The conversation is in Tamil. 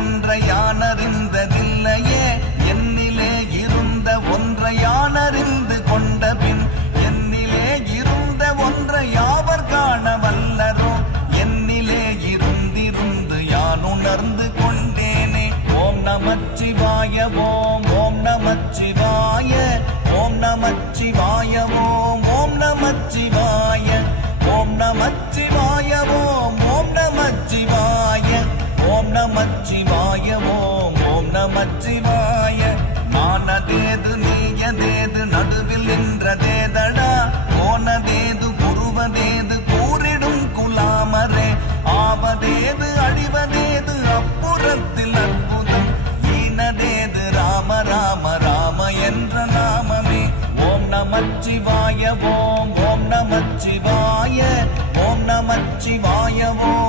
ஒன்றை யானறிந்ததில்லையே என்னிலே இருந்த ஒன்றை யானறிந்து கொண்ட பின் என்னிலே இருந்த ஒன்றை யாவர் காண வல்லரோ என்னிலே இருந்திருந்து யான் உணர்ந்து கொண்டேனே. ஓம் நமச்சிவாய ஓம் ஓம் நமச்சிவாய ஓம் நமச்சிவாய ஓம் ஓம் நமச்சிவாய ஓம் நமச்சிவாய ஓம் ஓம் நமச்சிவாய ஓம் நமச்சிவாய ஓம் ஓம் நமச்சிவாய. நானதேது நீயதேது நடுவில் நின்றதேதடா போனதேது புருவதேது கூறிடும் குலாமரே ஆவதேது அழிவதேது அப்புறத்தில் அற்புதம் ஈனதேது ராம ராம ராம என்ற நாமமே. ஓம் நமச்சிவாய ஓம் ஓம் நமச்சிவாய ஓம் நமச்சிவாய ஓம்